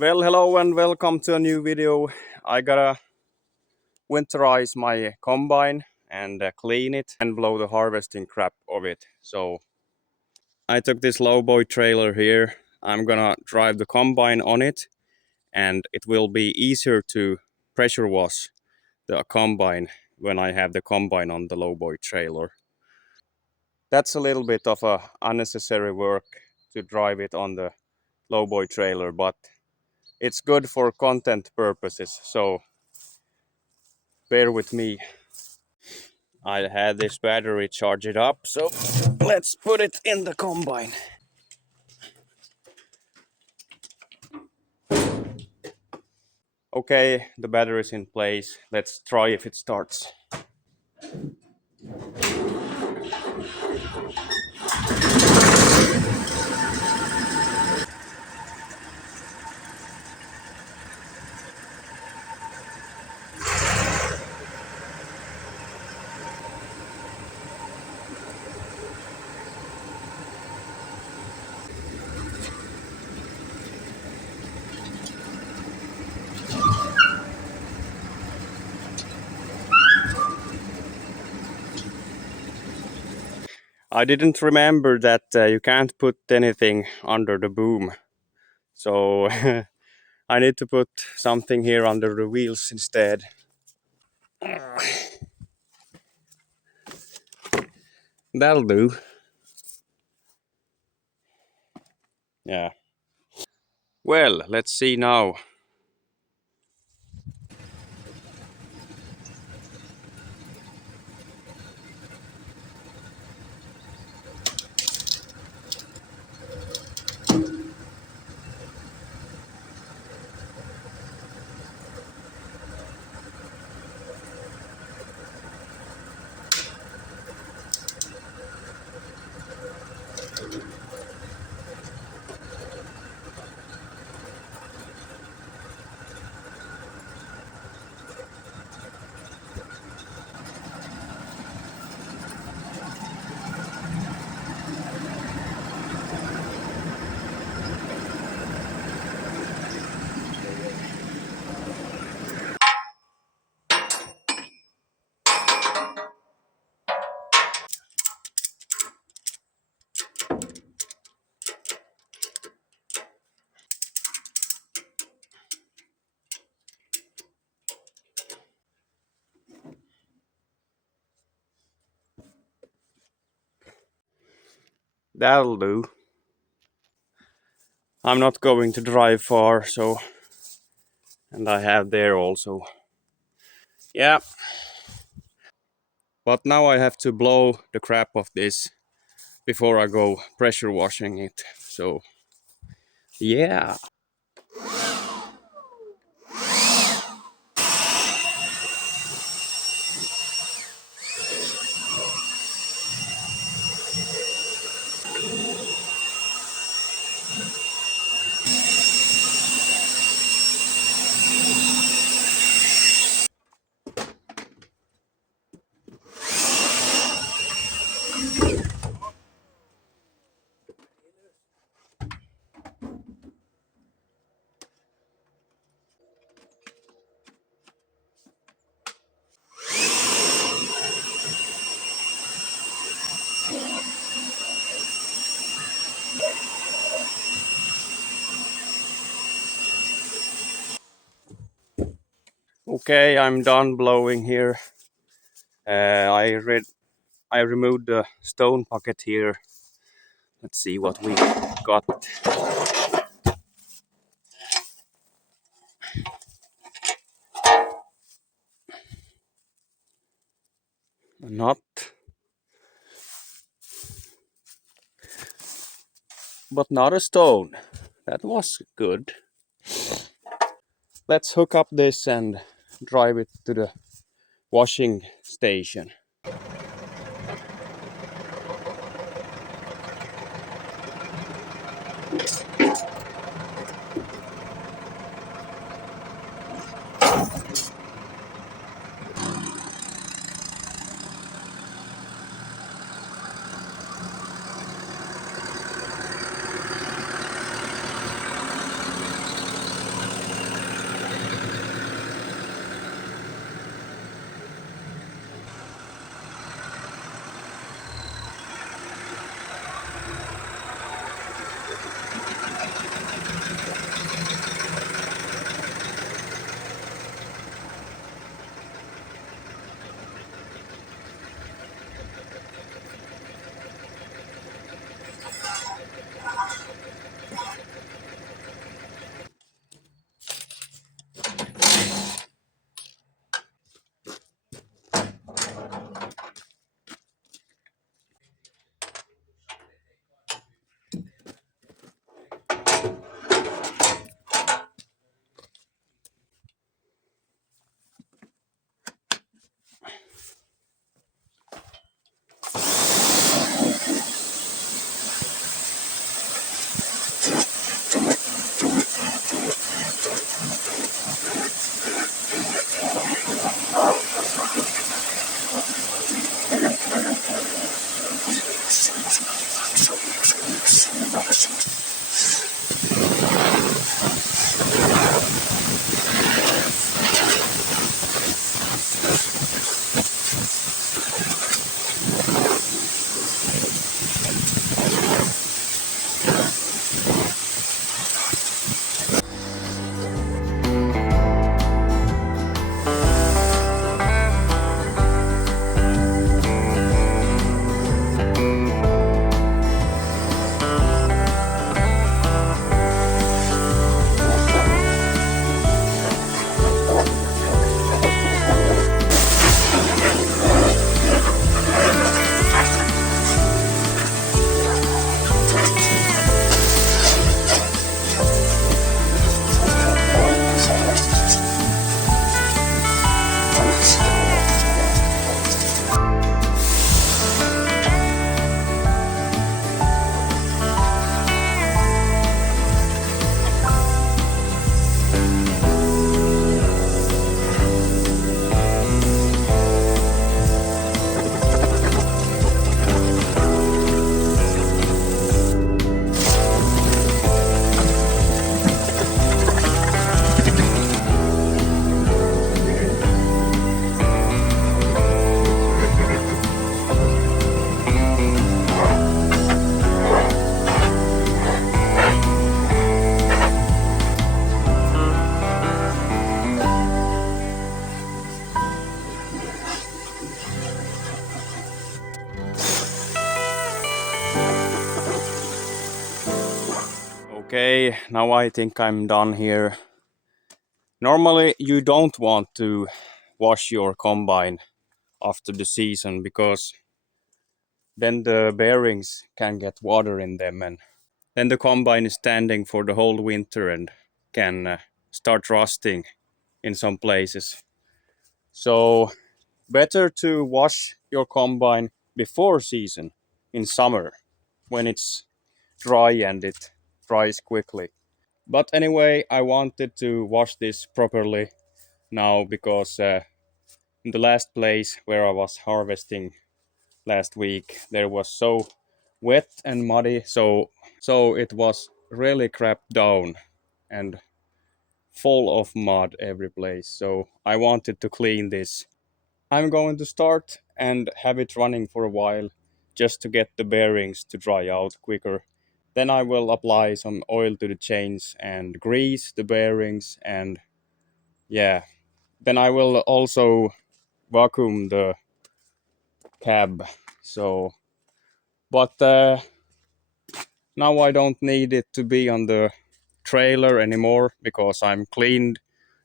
Well, hello and welcome to a new video. I gotta winterize my combine and clean it and blow the harvesting crap of it. So I took this lowboy trailer here. I'm gonna drive the combine on it, and it will be easier to pressure wash the combine when I have the combine on the lowboy trailer. That's a little bit of a unnecessary work to drive it on the lowboy trailer, but it's good for content purposes. So bear with me. I had this battery charge it up, so let's put it in the combine. Okay, the battery's in place. Let's try if it starts. I didn't remember that you can't put anything under the boom. So I need to put something here under the wheels instead. That'll do. Yeah. Well, let's see now. That'll do. I'm not going to drive far, so, and I have there also. Yeah. But now I have to blow the crap of this before I go pressure washing it. So, yeah. Okay, I'm done blowing here. I removed the stone pocket here. Let's see what we got. A nut, but not a stone. That was good. Let's hook up this and drive it to the washing station. Okay, now I think I'm done here. Normally you don't want to wash your combine after the season because then the bearings can get water in them, and then the combine is standing for the whole winter and can start rusting in some places. So better to wash your combine before season in summer when it's dry and it dries quickly. But anyway, I wanted to wash this properly now because in the last place where I was harvesting last week there was so wet and muddy, so it was really crapped down and full of mud every place. So I wanted to clean this. I'm going to start and have it running for a while just to get the bearings to dry out quicker. Then I will apply some oil to the chains and grease the bearings, and yeah, then I will also vacuum the cab. So, but now I don't need it to be on the trailer anymore because I'm cleaned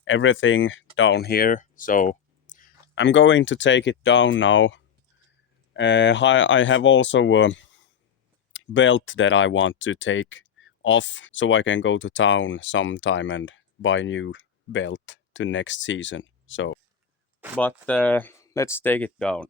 everything down here. So I'm going to take it down now. I have also a belt that I want to take off so I can go to town sometime and buy a new belt to next season. So, but let's take it down.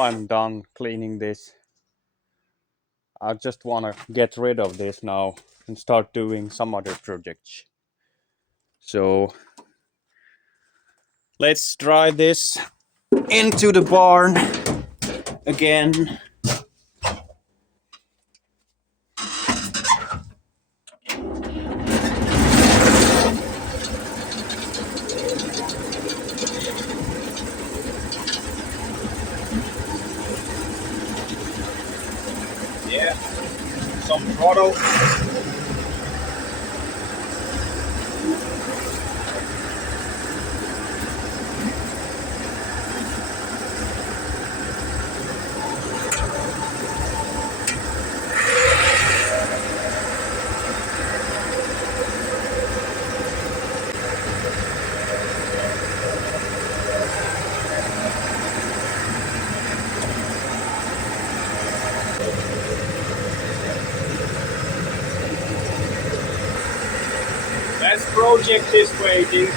I'm done cleaning this. I just want to get rid of this now and start doing some other projects. So let's drive this into the barn again. Yeah, some throttle. This project is waiting.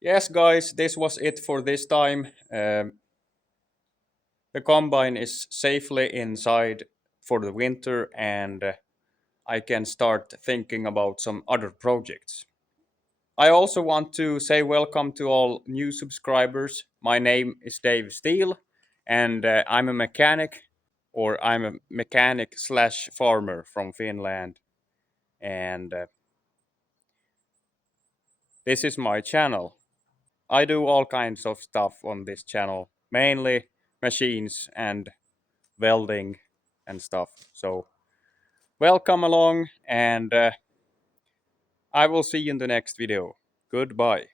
Yes, guys, this was it for this time. The combine is safely inside for the winter, and I can start thinking about some other projects. I also want to say welcome to all new subscribers. My name is Dave Steele, and I'm a mechanic, or I'm a mechanic slash farmer from Finland. And this is my channel. I do all kinds of stuff on this channel, mainly machines and welding and stuff. So welcome along, and I will see you in the next video. Goodbye.